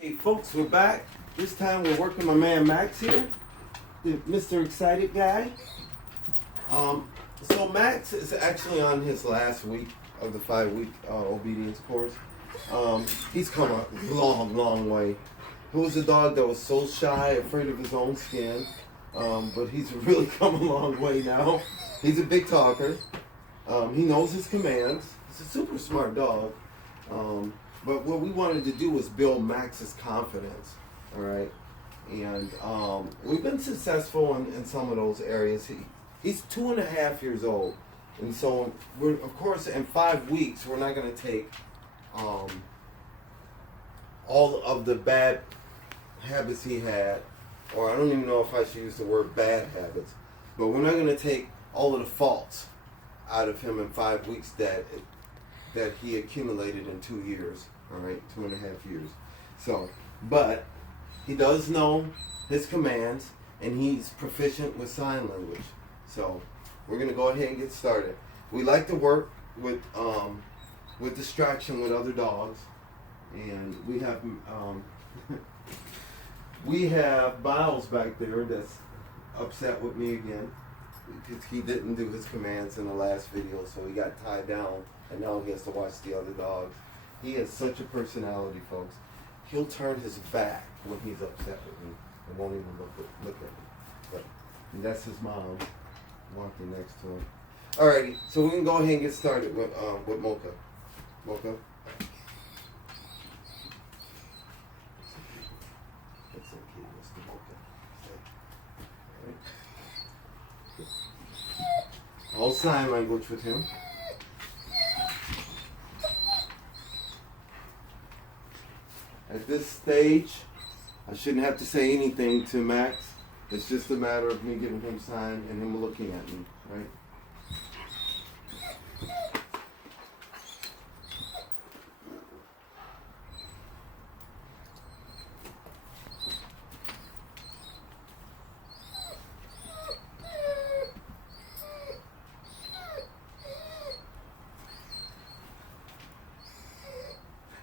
Hey folks, we're back. This time we're working my man Max here, the Mr. Excited guy. So Max is actually on his last week of the 5-week obedience course. He's come a long way. He was a dog that was so shy, afraid of his own skin, but he's really come a long way now. He's a big talker. He knows his commands. He's a super smart dog. But what we wanted to do was build Max's confidence, all right? And we've been successful in some of those areas. He's 2.5 years old. And so, we're, of course, in 5 weeks, we're not going to take all of the bad habits he had, or I don't even know if I should use the word bad habits, but we're not going to take all of the faults out of him in 5 weeks that he accumulated in 2 years, all right, 2.5 years. So, but he does know his commands, and he's proficient with sign language. So, we're gonna go ahead and get started. We like to work with distraction with other dogs, and we have Biles back there that's upset with me again because he didn't do his commands in the last video, so he got tied down. And now he has to watch the other dogs. He has such a personality, folks. He'll turn his back when he's upset with me and won't even look at me. But that's his mom walking next to him. Alrighty, so we can go ahead and get started with Mocha. Mocha. That's okay, Mr. Mocha. Alright. All sign language with him. At this stage, I shouldn't have to say anything to Max. It's just a matter of me giving him sign and him looking at me, right?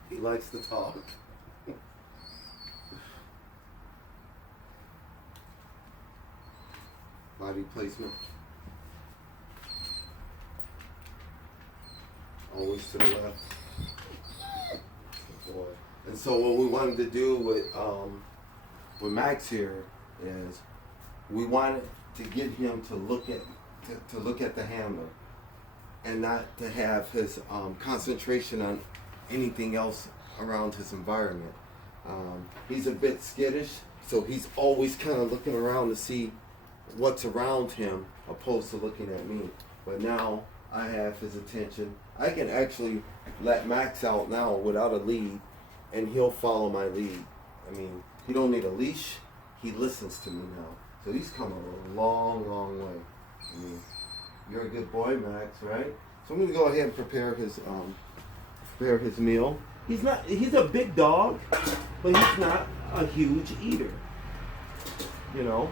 He likes to talk. Body placement. Always to the left. Good boy. And so what we wanted to do with Max here is we wanted to get him to look at the handler and not to have his concentration on anything else around his environment. He's a bit skittish, so he's always kind of looking around to see what's around him opposed to looking at me. But now I have his attention. I can actually let Max out now without a lead, and he'll follow my lead. I mean, he don't need a leash. He listens to me now. So he's come a long way. I mean, you're a good boy, Max, right? So I'm going to go ahead and prepare his meal. He's a big dog, but he's not a huge eater. You know?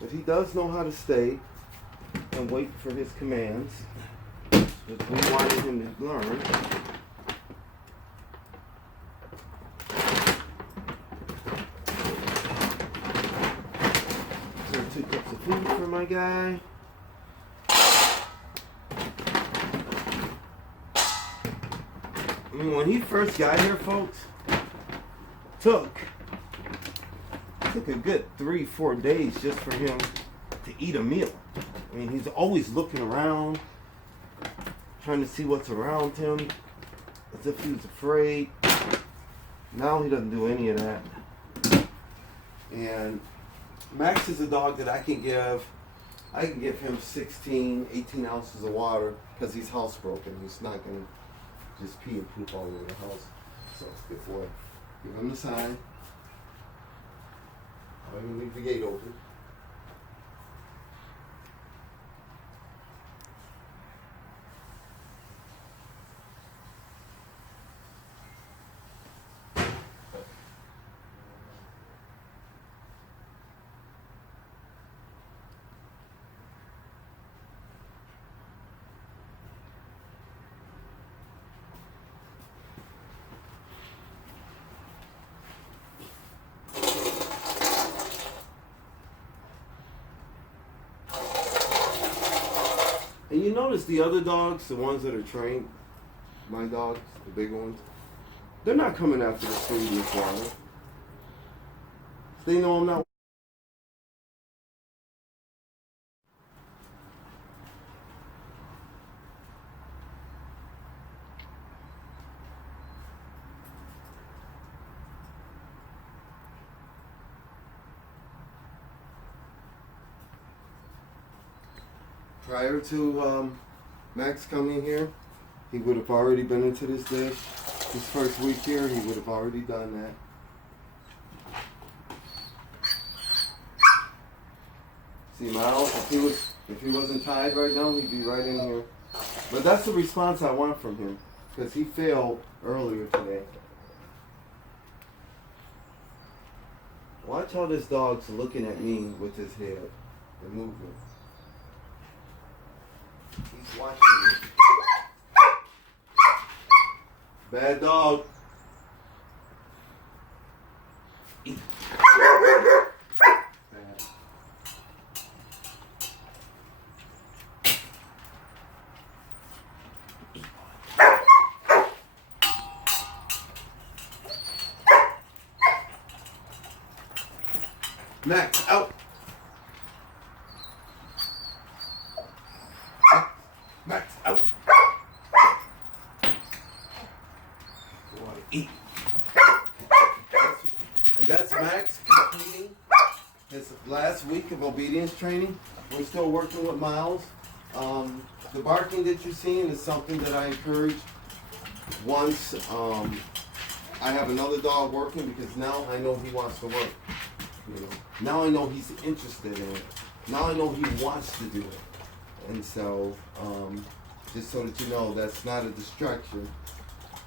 But he does know how to stay and wait for his commands, which we wanted him to learn. So 2 cups of food for my guy. I mean, when he first got here, folks, took a good 3-4 days just for him to eat a meal. I mean, he's always looking around, trying to see what's around him, as if he was afraid. Now he doesn't do any of that. And Max is a dog that I can give him 16, 18 ounces of water because he's housebroken. He's not going to just pee and poop all over the house. So, good boy. Give him the sign. I'm going to leave the gate open. And you notice the other dogs, the ones that are trained, my dogs, the big ones, they're not coming after the food and the water. They know I'm not. Prior to Max coming here, he would have already been into this dish. His first week here, he would have already done that. See, Miles, if he wasn't tied right now, he'd be right in here. But that's the response I want from him, because he failed earlier today. Watch how this dog's looking at me with his head, the movement. He's watching me. Bad dog. Bad. Max, out. Max, out. You want to eat. And that's Max completing his last week of obedience training. We're still working with Miles. The barking that you're seeing is something that I encourage once I have another dog working, because now I know he wants to work. You know, now I know he's interested in it. Now I know he wants to do it. And so, just so that you know, that's not a distraction,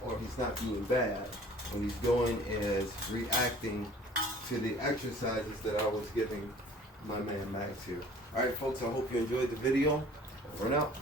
or he's not being bad. What he's doing is reacting to the exercises that I was giving my man Max here. All right, folks, I hope you enjoyed the video. Over and out.